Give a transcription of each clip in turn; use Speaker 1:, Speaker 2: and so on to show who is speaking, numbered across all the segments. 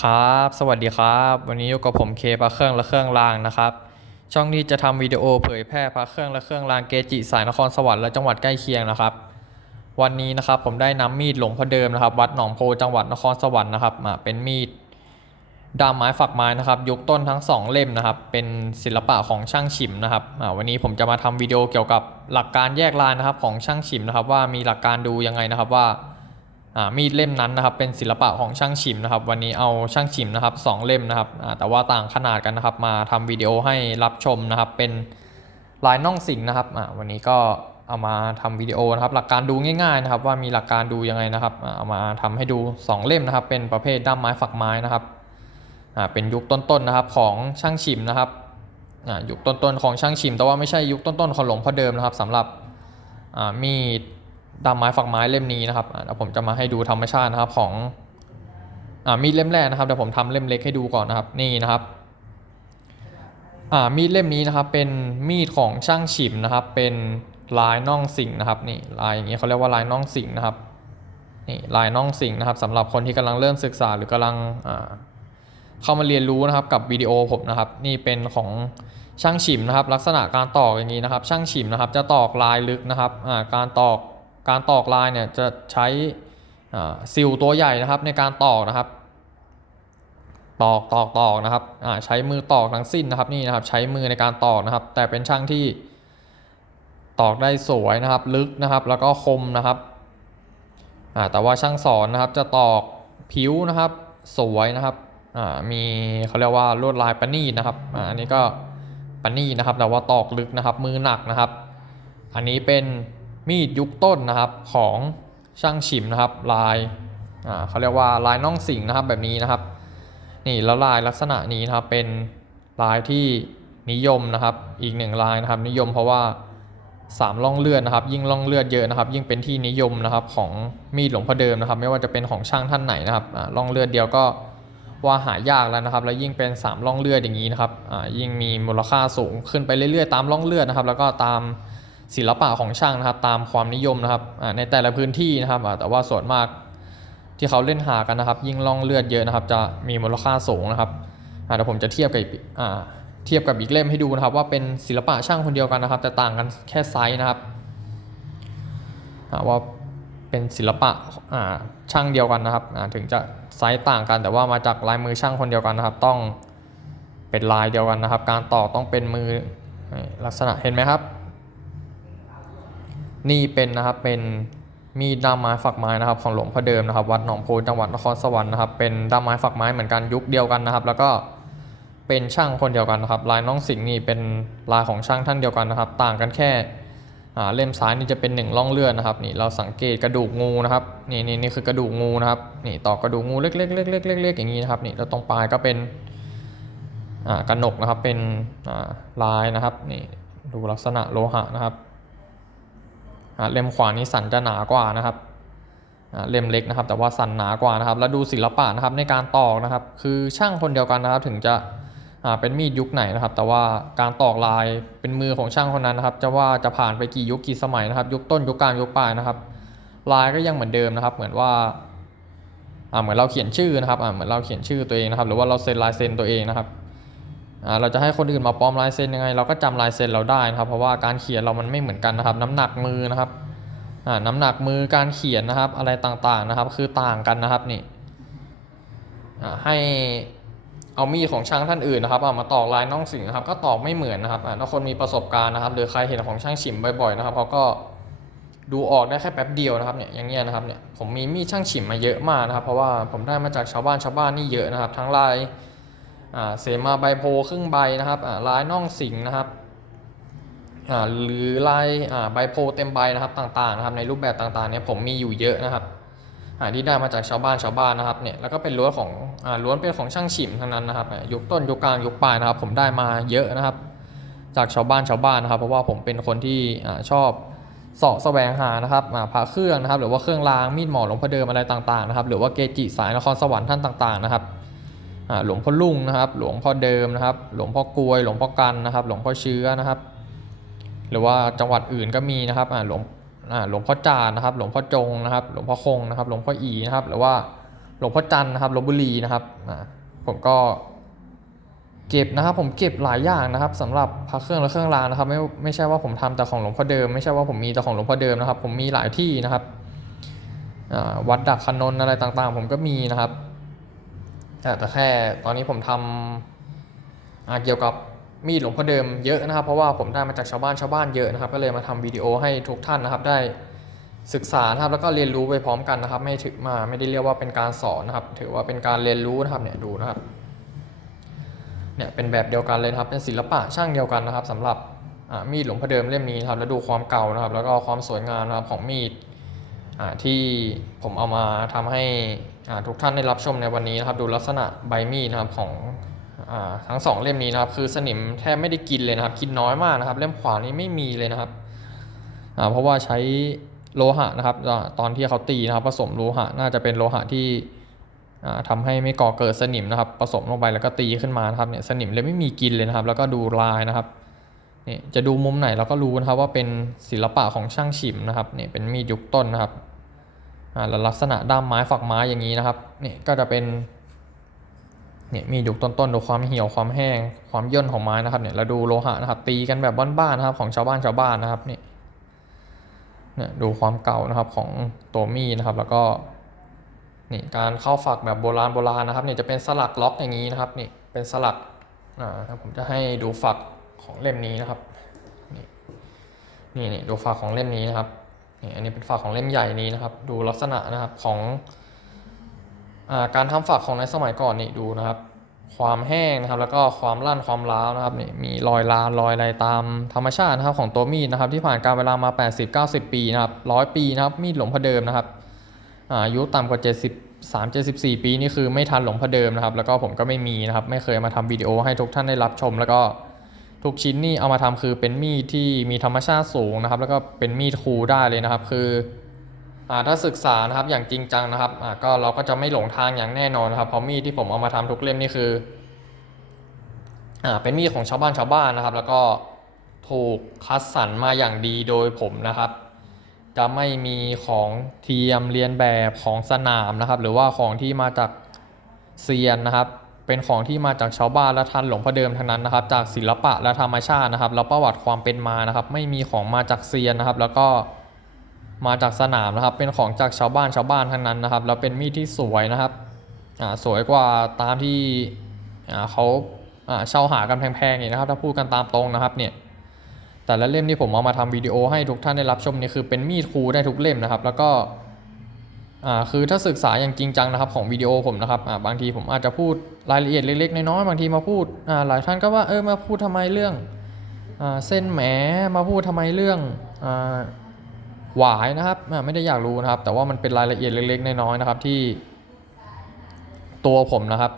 Speaker 1: ครับ สวัสดีครับ วันนี้อยู่กับผมเคพระเครื่องและเครื่องรางนะครับ ช่องนี้จะทำวิดีโอเผยแพร่พระเครื่องและเครื่องรางเกจิสายนครสวรรค์และจังหวัดใกล้เคียงนะครับ วันนี้นะครับผมได้นำมีดหลวงพ่อเดิมนะครับ วัดหนองโพจังหวัดนครสวรรค์นะครับมาเป็นมีดดามไม้ฝักไม้นะครับ ยกต้นทั้งสองเล่มนะครับ เป็นศิลปะของช่างฉิมนะครับวันนี้ผมจะมาทำวิดีโอเกี่ยวกับหลักการแยกลายนะครับของช่างฉิมนะครับ ว่ามีหลักการดูยังไงนะครับว่า มีดเล่มนั้นนะครับเป็นศิลปะของช่างฉิมนะครับ วันนี้เอาช่างฉิมนะครับสองเล่มนะครับแต่ว่าต่างขนาดกันนะครับ มาทำวิดีโอให้รับชมนะครับ เป็นลายน่องสิงนะครับวันนี้ก็เอามาทำวิดีโอนะครับ หลักการดูง่ายๆนะครับ ว่ามีหลักการดูยังไงนะครับเอามาทำให้ดูสองเล่มนะครับ เป็นประเภทด้ามไม้ฝักไม้นะครับอ่าเป็นยุคต้นๆนะครับของช่างฉิมนะครับอ่ายุคต้นๆของช่างฉิม แต่ว่าไม่ใช่ยุคต้นๆของหลวงพ่อเดิมนะครับสำหรับอามีด ดามไม้ฝักไม้เล่มนี้นะครับเดี๋ยวผมจะมาให้ดูธรรมชาตินะครับของอมีดเล่มแรกนะครับเดี๋ยวผมทำเล่มเล็กให้ดูก่อนนะครับนี่นะครับมีดเล่มนี้นะครับเป็นมีดของช่างฉิมนะครับ เป็นลายน่องสิงนะครับนี่ลายอย่างนี้เขาเรียกว่าลายน่องสิงนะครับนี่ลายน่องสิงนะครับสำหรับคนที่กำลังเริ่มศึกษาหรือกำลังเข้ามาเรียนรู้นะครับกับวิดีโอผมนะครับนี่เป็นของช่างฉิมนะครับ ลักษณะการตอกอย่างนี้นะครับ ช่างฉิมนะครับจะตอกลายลึกนะครับการตอก การตอกลายเนี่ยจะใช้ซิลตัวใหญ่นะครับในการตอกนะครับ ตอกตอกตอกนะครับใช้มือตอกทั้งสิ้นนะครับนี่นะครับ ใช้มือในการตอกนะครับ แต่เป็นช่างที่ตอกได้สวยนะครับ ลึกนะครับ แล้วก็คมนะครับแต่ว่าช่างสอนนะครับจะตอกผิวนะครับ สวยนะครับมีเขาเรียกว่าลวดลายประณีนะครับอันนี้ก็ประณีนะครับ แต่ว่าตอกลึกนะครับ มือหนักนะครับ อันนี้เป็น มีดยุคต้นนะครับของช่างฉิมนะครับลายเขาเรียกว่าลายน่องสิงนะครับแบบนี้นะครับ นี่แล้วลายลักษณะนี้นะครับเป็นลายที่นิยมนะครับ อีกหนึ่งลายนะครับ นิยมเพราะว่าสามล่องเลือดนะครับ ยิ่งล่องเลือดเยอะนะครับ ยิ่งเป็นที่นิยมนะครับของมีดหลวงพ่อเดิมนะครับ ไม่ว่าจะเป็นของช่างท่านไหนนะครับล่องเลือดเดียวก็ว่าหายากแล้วนะครับ แล้วยิ่งเป็นสามล่องเลือดอย่างนี้นะครับยิ่งมีมูลค่าสูงขึ้นไปเรื่อยๆ ตามล่องเลือดนะครับ แล้วก็ตาม ศิลปะของช่างนะครับ ตามความนิยมนะครับในแต่ละพื้นที่นะครับแต่ว่าส่วนมากที่เขาเล่นหากันนะครับ ยิ่งล่องเลือดเยอะนะครับ จะมีมูลค่าสูงนะครับเดี๋ยวผมจะเทียบกับอีกเทียบกับอีกเล่มให้ดูนะครับ ว่าเป็นศิลปะช่างคนเดียวกันนะครับ แต่ต่างกันแค่ไซส์นะครับว่าเป็นศิลปะช่างเดียวกันนะครับถึงจะไซส์ต่างกัน แต่ว่ามาจากลายมือช่างคนเดียวกันนะครับ ต้องเป็นลายเดียวกันนะครับ การต่อต้องเป็นมือลักษณะเห็นไหมครับ นี่เป็นนะครับเป็นมีดด้ามไม้ฝักไม้นะครับของหลวงพ่อเดิมนะครับ วัดหนองโพจังหวัดนครสวรรค์นะครับ เป็นด้ามไม้ฝักไม้เหมือนกันยุคเดียวกันนะครับ แล้วก็เป็นช่างคนเดียวกันนะครับ ลายน้องสิงห์นี่เป็นลายของช่างท่านเดียวกันนะครับ ต่างกันแค่เล่มซ้ายนี่จะเป็นหนึ่งร่องเลือดนะครับนี่เราสังเกตกระดูกงูนะครับนี่นี่นี่คือกระดูกงูนะครับนี่ต่อกระดูกงูเล็กๆเล็กๆเล็กๆอย่างนี้นะครับนี่แล้วตรงปลายก็เป็นกระหนกนะครับเป็นลายนะครับนี่ดูลักษณะโลหะนะครับ เล่มขวานี้สันจะหนากว่านะครับเล่มเล็กนะครับ แต่ว่าสันหนากว่านะครับ แล้วดูศิลปะนะครับในการตอกนะครับ คือช่างคนเดียวกันนะครับ ถึงจะเป็นมีดยุคไหนนะครับ แต่ว่าการตอกลายเป็นมือของช่างคนนั้นนะครับ จะว่าจะผ่านไปกี่ยุคกี่สมัยนะครับ ยุคต้นยุคกลางยุคปลายนะครับ ลายก็ยังเหมือนเดิมนะครับ เหมือนว่าเหมือนเราเขียนชื่อนะครับเหมือนเราเขียนชื่อตัวเองนะครับ หรือว่าเราเซ็นลายเซ็นตัวเองนะครับ เราจะให้คนอื่นมาปลอมลายเซ็นยังไง เราก็จำลายเซ็นเราได้นะครับ เพราะว่าการเขียนเรามันไม่เหมือนกันนะครับ น้ำหนักมือนะครับอ่าน้ำหนักมือการเขียนนะครับ อะไรต่างๆนะครับ คือต่างกันนะครับนี่อ่าให้เอามีดของช่างท่านอื่นนะครับเอามาตอกลายน่องสิงนะครับ ก็ตอกไม่เหมือนนะครับอ่าถ้าคนมีประสบการณ์นะครับ หรือใครเห็นของช่างฉิมบ่อยๆนะครับเขาก็ดูออกได้แค่แป๊บเดียวนะครับเนี่ยอย่างเงี้ยนะครับเนี่ยผมมีมีดช่างฉิมมาเยอะมากนะครับ เพราะว่าผมได้มาจากชาวบ้านชาวบ้านนี่เยอะนะครับ ทั้งลาย เสมาใบโพครึ่งใบนะครับลายน่องสิงนะครับหรือลายใบโพเต็มใบนะครับต่างๆนะครับในรูปแบบต่างๆเนี่ยผมมีอยู่เยอะนะครับที่ได้มาจากชาวบ้านชาวบ้านนะครับเนี่ยแล้วก็เป็นล้วนของอล้วนเป็นของช่างฉิมทั้งนั้นนะครับยุคต้นยุคกลางยุคปลายนะครับ ผมได้มาเยอะนะครับ จากชาวบ้านชาวบ้านนะครับ เพราะว่าผมเป็นคนที่อชอบเสาะแสวงหานะครับพระเครื่องนะครับ หรือว่าเครื่องรางมีดหมอหลวงพ่อเดิมอะไรต่างๆนะครับ หรือว่าเกจิสายนครสวรรค์ท่านต่างๆนะครับ หลวงพ่อลุงนะครับ หลวงพ่อเดิมนะครับ หลวงพ่อกลวย หลวงพ่อกันนะครับ หลวงพ่อเชื้อนะครับ หรือว่าจังหวัดอื่นก็มีนะครับหลวงหลวงพ่อจานนะครับ หลวงพ่อจงนะครับ หลวงพ่อคงนะครับ หลวงพ่ออีนะครับ หรือว่าหลวงพ่อจันนะครับลบบุรีนะครับผมก็เก็บนะครับ ผมเก็บหลายอย่างนะครับสำหรับพระเครื่องและเครื่องรางนะครับ ไม่ไม่ใช่ว่าผมทำแต่ของหลวงพ่อเดิมไม่ใช่ว่าผมมีแต่ของหลวงพ่อเดิมนะครับ ผมมีหลายที่นะครับวัดดักคันนอะไรต่างๆ ผมก็มีนะครับ แต่แค่ตอนนี้ผมทำเกี่ยวกับมีดหลวงพ่อเดิมเยอะนะครับ เพราะว่าผมได้มาจากชาวบ้านชาวบ้านเยอะนะครับ ก็เลยมาทำวิดีโอให้ทุกท่านนะครับ ได้ศึกษานะครับแล้วก็เรียนรู้ไปพร้อมกันนะครับ ไม่ถึงมาไม่ได้เรียกว่าเป็นการสอนนะครับ ถือว่าเป็นการเรียนรู้นะครับเนี่ยดูนะครับเนี่ยเป็นแบบเดียวกันเลยครับ เป็นศิลปะช่างเดียวกันนะครับสำหรับมีดหลวงพ่อเดิมเล่มนี้ครับแล้วดูความเก่านะครับ แล้วก็ความสวยงามนะครับของมีด ที่ผมเอามาทำให้ทุกท่านได้รับชมในวันนี้นะครับ ดูลักษณะใบมีดนะครับของอทั้งสองเล่มนี้นะครับ คือสนิมแทบไม่ได้กินเลยนะครับ กินน้อยมากนะครับ เล่มขวานี้ไม่มีเลยนะครับเพราะว่าใช้โลหะนะครับ ตอนที่เขาตีนะครับ ผสมโลหะน่าจะเป็นโลหะที่อ่าทำให้ไม่ก่อเกิดสนิมนะครับ ผสมลงไปแล้วก็ตีขึ้นมานะครับเนี่ยสนิมเลยไม่มีกินเลยนะครับ แล้วก็ดูลายนะครับนี่จะดูมุมไหนเราก็รู้นะครับว่าเป็นศิลปะของช่างฉิมนะครับนี่เป็นมีดยุคต้นนะครับ แล้วลักษณะด้ามไม้ฝักไม้อย่างนี้นะครับเนี่ยก็จะเป็นเนี่ยมีดยุคต้นๆดูความเหี่ยวความแห้งความย่นของไม้นะครับเนี่ยเราดูโลหะนะครับตีกันแบบบ้านๆนะครับของชาวบ้านชาวบ้านนะครับนี่เนี่ยดูความเก่านะครับของตัวมีดนะครับ แล้วก็นี่การเข้าฝักแบบโบราณโบราณนะครับเนี่ยจะเป็นสลักล็อกอย่างนี้นะครับนี่เป็นสลักอ่าผมจะให้ดูฝักของเล่มนี้นะครับนี่นี่นี่ดูฝักของเล่มนี้นะครับ นี่อันนี้เป็นฝักของเล่มใหญ่นี้นะครับ ดูลักษณะนะครับของอาการทำฝักของในสมัยก่อนนี่ดูนะครับ ความแห้งนะครับ แล้วก็ความลั่นความร้าวนะครับนี่มีรอยลามรอยอะไรตามธรรมชาตินะครับของตัวมีดนะครับ ที่ผ่านการเวลามา 80-90 ปีนะครับร้อยปีนะครับมีดหลวงพ่อเดิมนะครับอายุต่ำกว่า73 74 ปีนี่คือไม่ทันหลงพ่อเดิมนะครับ แล้วก็ผมก็ไม่มีนะครับ ไม่เคยมาทำวิดีโอให้ทุกท่านได้รับชมแล้วก็ ทุกชิ้นนี่เอามาทำคือเป็นมีดที่มีธรรมชาติสูงนะครับ แล้วก็เป็นมีดคูได้เลยนะครับ คืออ่าถ้าศึกษานะครับอย่างจริงจังนะครับอ่าก็เราก็จะไม่หลงทางอย่างแน่นอนนะครับเพราะมีดที่ผมเอามาทำทุกเล่มนี่คืออ่าเป็นมีดของชาวบ้านชาวบ้านนะครับ แล้วก็ถูกคัดสรรมาอย่างดีโดยผมนะครับ จะไม่มีของเทียมเรียนแบบของสนามนะครับ หรือว่าของที่มาจากเซียนนะครับ เป็นของที่มาจากชาวบ้านและทันหลวงพ่อเดิมทั้งนั้นนะครับ จากศิลปะและธรรมชาตินะครับ แล้วประวัติความเป็นมานะครับ ไม่มีของมาจากเซียนนะครับ แล้วก็มาจากสนามนะครับ เป็นของจากชาวบ้านชาวบ้านทั้งนั้นนะครับ แล้วเป็นมีดที่สวยนะครับอ่าสวยกว่าตามที่อ่าเขาอ่าเช่าหากันแพงๆอย่างนะครับ ถ้าพูดกันตามตรงนะครับเนี่ยแต่ละเล่มที่ผมเอามาทำวิดีโอให้ทุกท่านได้รับชมนี่คือเป็นมีดครูได้ทุกเล่มนะครับ แล้วก็ อ่าคือถ้าศึกษาอย่างจริงจังนะครับของวิดีโอผมนะครับอ่าบางทีผมอาจจะพูดรายละเอียดเล็กๆน้อยๆบางทีมาพูดอ่าหลายท่านก็ว่าเออมาพูดทำไมเรื่องอ่าเส้นแหมมาพูดทำไมเรื่องอ่าหวายนะครับอ่าไม่ได้อยากรู้นะครับ แต่ว่ามันเป็นรายละเอียดเล็กๆน้อยๆนะครับที่ตัวผมนะครับ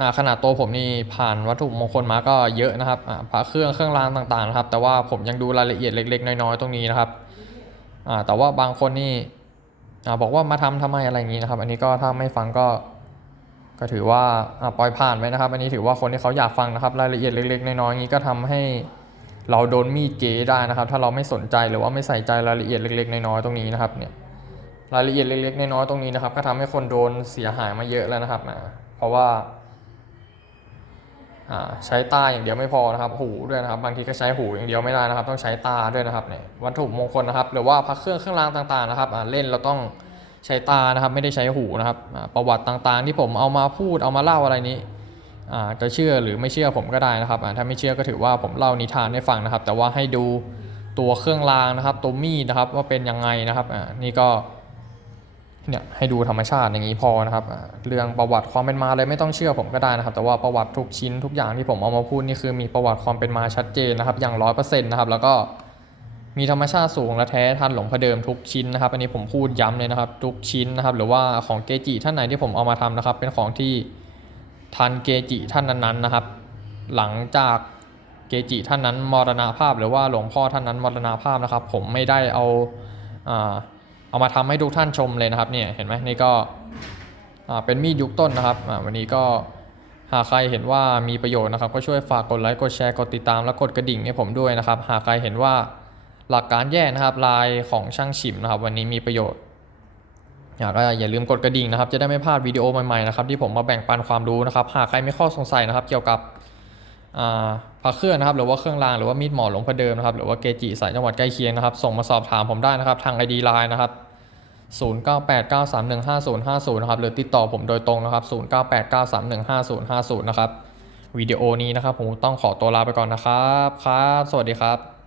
Speaker 1: อ่าขนาดตัวผมนี่ผ่านวัตถุมงคลมาก็เยอะนะครับอ่าพระเครื่องเครื่องรางต่างๆนะครับ แต่ว่าผมยังดูรายละเอียดเล็ก ๆ น้อยๆตรงนี้นะครับอ่าแต่ว่าบางคนนี่ บอกว่ามาทำทำไมอะไรอย่างนี้นะครับ อันนี้ก็ถ้าไม่ฟังก็ก็ถือว่าปล่อยผ่านไปนะครับ อันนี้ถือว่าคนที่เขาอยากฟังนะครับ รายละเอียดเล็กๆน้อยๆอย่างนี้ก็ทำให้เราโดนมีดเก๋ได้นะครับ ถ้าเราไม่สนใจหรือว่าไม่ใส่ใจรายละเอียดเล็กๆน้อยๆตรงนี้นะครับเนี่ยรายละเอียดเล็กๆน้อยๆตรงนี้นะครับ ก็ทำให้คนโดนเสียหายมาเยอะแล้วนะครับนะเพราะว่า ใช้ตาอย่างเดียวไม่พอนะครับ หูด้วยนะครับ บางทีก็ใช้หูอย่างเดียวไม่ได้นะครับ ต้องใช้ตาด้วยนะครับเนี่ยวัตถุมงคลนะครับ หรือว่าพระเครื่องเครื่องรางต่างๆนะครับเล่นเราต้องใช้ตานะครับ ไม่ได้ใช้หูนะครับประวัติต่างๆ ที่ผมเอามาพูดเอามาเล่าอะไรนี้จะเชื่อหรือไม่เชื่อผมก็ได้นะครับถ้าไม่เชื่อก็ถือว่าผมเล่านิทานให้ฟังนะครับ แต่ว่าให้ดูตัวเครื่องรางนะครับ ตัวมีดนะครับว่าเป็นยังไงนะครับนี่ก็ เนี่ยให้ดูธรรมชาติอย่างนี้พอนะครับ เรื่องประวัติความเป็นมาเลยไม่ต้องเชื่อผมก็ได้นะครับ แต่ว่าประวัติทุกชิ้นทุกอย่างที่ผมเอามาพูดนี่คือมีประวัติความเป็นมาชัดเจนนะครับ อย่างร้อยเปอร์เซ็นต์นะครับ แล้วก็มีธรรมชาติสูงและแท้ทันหลวงพ่อเดิมทุกชิ้นนะครับ อันนี้ผมพูดย้ำเลยนะครับ ทุกชิ้นนะครับ หรือว่าของเกจิท่านไหนที่ผมเอามาทำนะครับ เป็นของที่ทันเกจิท่านนั้นๆนะครับ หลังจากเกจิท่านนั้นมรณภาพ หรือว่าหลวงพ่อท่านนั้นมรณภาพนะครับ ผมไม่ได้เอาอ่า เอามาทำให้ทุกท่านชมเลยนะครับเนี่ยเห็นไหมนี่ก็เป็นมีดยุคต้นนะครับวันนี้ก็หากใครเห็นว่ามีประโยชน์นะครับ ก็ช่วยฝากกดไลค์กดแชร์กดติดตามและกดกระดิ่งให้ผมด้วยนะครับ หากใครเห็นว่าหลักการแยกนะครับลายของช่างฉิมนะครับ วันนี้มีประโยชน์อยากก็อย่าลืมกดกระดิ่งนะครับ จะได้ไม่พลาดวิดีโอใหม่ๆนะครับที่ผมมาแบ่งปันความรู้นะครับ หากใครมีข้อสงสัยนะครับ เกี่ยวกับ พระเครื่องนะครับหรือว่าเครื่องรางหรือว่ามีดหมอหลวงพ่อเดิมนะครับหรือว่าเกจิสายจังหวัดใกล้เคียงนะครับ ส่งมาสอบถามผมได้นะครับทางไอดีไลน์นะครับ0989315050นะครับหรือติดต่อผมโดยตรงนะครับ 0989315050 นะครับวิดีโอนี้นะครับผมต้องขอตัวลาไปก่อนนะครับครับ สวัสดีครับ